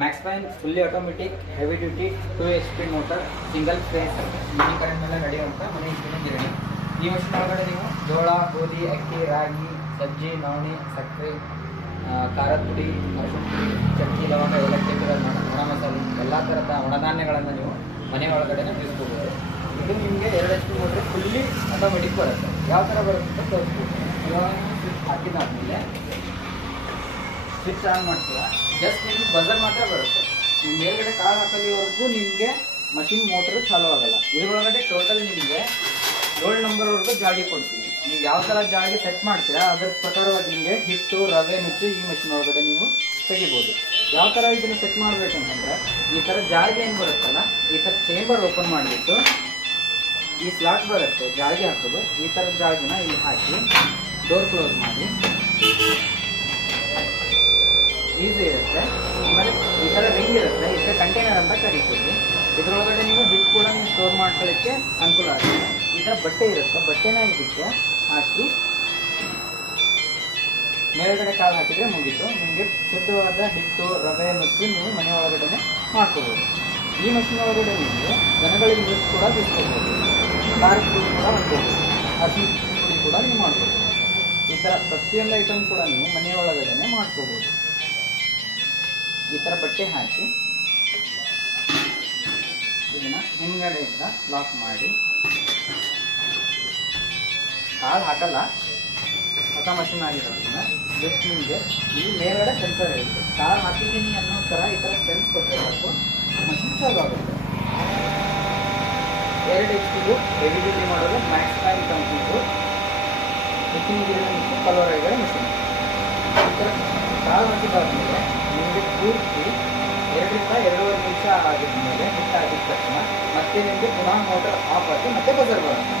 Max fine fully automatic heavy duty two H P motor single phase mini current ಮೇಲೆ ನಡೆಯುವಂಥ ಮನೆ ಗಿರಣಿ ಈ ಮಷಿನ್ ಒಳಗಡೆ ನೀವು ಜೋಳ, ಗೋಧಿ, ಅಕ್ಕಿ, ರಾಗಿ, ಸಜ್ಜಿ, ನವಣೆ, ಸಕ್ಕರೆ ಖಾರದ ಪುಡಿ, ಅರಶಿನ ಪುಡಿ, ಚಕ್ಕಿ, ಲವಂಗ, ಎಲ್ಲ ಗಿಡ ಒಣ ಮಸಾಲೆ ಎಲ್ಲ ಥರದ ಒಣಧಾನ್ಯಗಳನ್ನು ನೀವು ಮನೆ ಒಳಗಡೆನೆ ಬೀಸ್ಕೋಬೋದು ಇದು ನಿಮಗೆ ಎರಡು H P motor fully automatic ಬರುತ್ತೆ. ಯಾವ ಥರ ಬರುತ್ತೆ ತೋರಿಸ್ಬೋದು ಇವಾಗ ಸ್ವಿಚ್ ಹಾಕಿದಾದ್ಮೇಲೆ ಸ್ವಿಚ್ ಆನ್ ಮಾಡ್ತೀರಾ? ಜಸ್ಟ್ ನಿಮ್ಗೆ ಬಜರ್ ಮಾತ್ರ ಬರುತ್ತೆ. ನೀವು ಮೇಲ್ಗಡೆ ಕಾರ್ ಹಾಕಲಿವರೆಗೂ ನಿಮಗೆ ಮಷಿನ್ ಮೋಟರ್ ಚಾಲೂ ಆಗಲ್ಲ. ಇದರೊಳಗಡೆ ಟೋಟಲ್ ನಿಮಗೆ ಏಳು ನಂಬರ್ವರೆಗೂ ಜಾಡಿ ಕೊಡ್ತೀವಿ. ನೀವು ಯಾವ ಥರ ಜಾಡಿ ಸೆಟ್ ಮಾಡ್ತೀರಾ, ಅದ್ರ ಪ್ರಕಾರವಾಗಿ ನಿಮಗೆ ಹಿಟ್ಟು, ರವೆ, ನುಚ್ಚು ಈ ಮಷಿನ್ ಒಳಗಡೆ ನೀವು ತೆಗಿಬೋದು. ಯಾವ ಥರ ಇದನ್ನು ಸೆಟ್ ಅಂತಂದರೆ ಈ ಥರ ಜಾಡಿ ಏನು ಬರುತ್ತಲ್ಲ, ಈ ಥರ ಚೇಂಬರ್ ಓಪನ್ ಮಾಡಿಬಿಟ್ಟು ಈ ಸ್ಲಾಟ್ ಬರುತ್ತೆ ಜಾಡಿ ಹಾಕೋದು. ಈ ಥರದ ಜಾಡಿನ ಇಲ್ಲಿ ಹಾಕಿ ಡೋರ್ ಕ್ಲೋಸ್ ಮಾಡಿ. ಇರುತ್ತೆ ಈ ಕಂಟೈನರ್ ಅಂತ ಕರಿತೀವಿ. ಇದರೊಳಗಡೆ ನೀವು ಹಿಟ್ಟು ಕೂಡ ನೀವು ಸ್ಟೋರ್ ಮಾಡ್ಕೊಳ್ಳಿಕ್ಕೆ ಅನುಕೂಲ ಆಗುತ್ತೆ. ಈ ಥರ ಬಟ್ಟೆ ಇರುತ್ತೆ, ಬಟ್ಟೆನ ಇದಕ್ಕೆ ಹಾಕಿ ಮೇಲ್ಗಡೆ ಕಾಳು ಹಾಕಿದರೆ ಮುಗಿತು. ನಿಮಗೆ ಶುದ್ಧವಾದ ಹಿಟ್ಟು, ರವೆ ಮತ್ತು ನೀವು ಮನೆ ಒಳಗಡೆ ಮಾಡ್ಕೋಬೋದು. ಈ ಮಷಿನ್ ಒಳಗಡೆ ನೀವು ದನಗಳಿಗೆ ನೀರು ಕೂಡ ಬಿಸ್ಕೋಬೋದು ಖಾರದ ಪುಡಿ ಕೂಡ ಹಾಕ್ಬೋದು ಹಸಿ ಪುಡಿ ಕೂಡ ನೀವು ಮಾಡ್ಬೋದು ಈ ಥರ ಪ್ರತಿಯೊಂದು ಐಟಮ್ ಕೂಡ ನೀವು ಮನೆ ಒಳಗಡೆ ಮಾಡ್ಕೋಬೋದು. ಈ ಥರ ಬಟ್ಟೆ ಹಾಕಿ ಇದನ್ನು ಹಿಂದ್ಗಡೆಯಿಂದ ಲಾಕ್ ಮಾಡಿ. ಕಾಳು ಹಾಕಲ್ಲ, ಹೊಸ ಮಷಿನ್ ಆಗಿರೋದ್ರಿಂದ ಜಸ್ಟ್ ನಿಮಗೆ ಈ ಮೇಲ್ಗಡೆ ಸೆನ್ಸರ್ ಇರುತ್ತೆ. ಕಾಳು ಹಾಕಿದ್ದೀನಿ ಅನ್ನೋ ಥರ ಈ ಥರ ಸೆನ್ಸ್ ಕೊಟ್ಟಿರಬೇಕು ಮಷಿನ್ ಚಾಲು ಆಗುತ್ತೆ. ಎರಡು ಎಚ್ ಪಿದು ಹೆವಿ ಡ್ಯೂಟಿ ಮಾಡೋದು ಮ್ಯಾಕ್ಸ್ ಟೈಮ್ ಕಂಪ್ನಿದು ಕಲರ್ ಗಿಡ ಆಗಿರೋ ಮಿಷಿನ್ ಈ ಥರ ಕಾಳು ಹಾಕಿದಾದ್ಮೇಲೆ ಪೂರ್ತಿ ಎರಡರಿಂದ ಎರಡೂವರೆ ನಿಮಿಷ ಆಗಿದ ಮೇಲೆ ಹಿಟ್ಟು ತಕ್ಷಣ ಮತ್ತೆ ನಿಮಗೆ ಪುನಃ ಮೋಟರ್ ಆಫ್ ಆಗಿ ಮತ್ತೆ ಬಸರ್ ಬರುತ್ತೆ.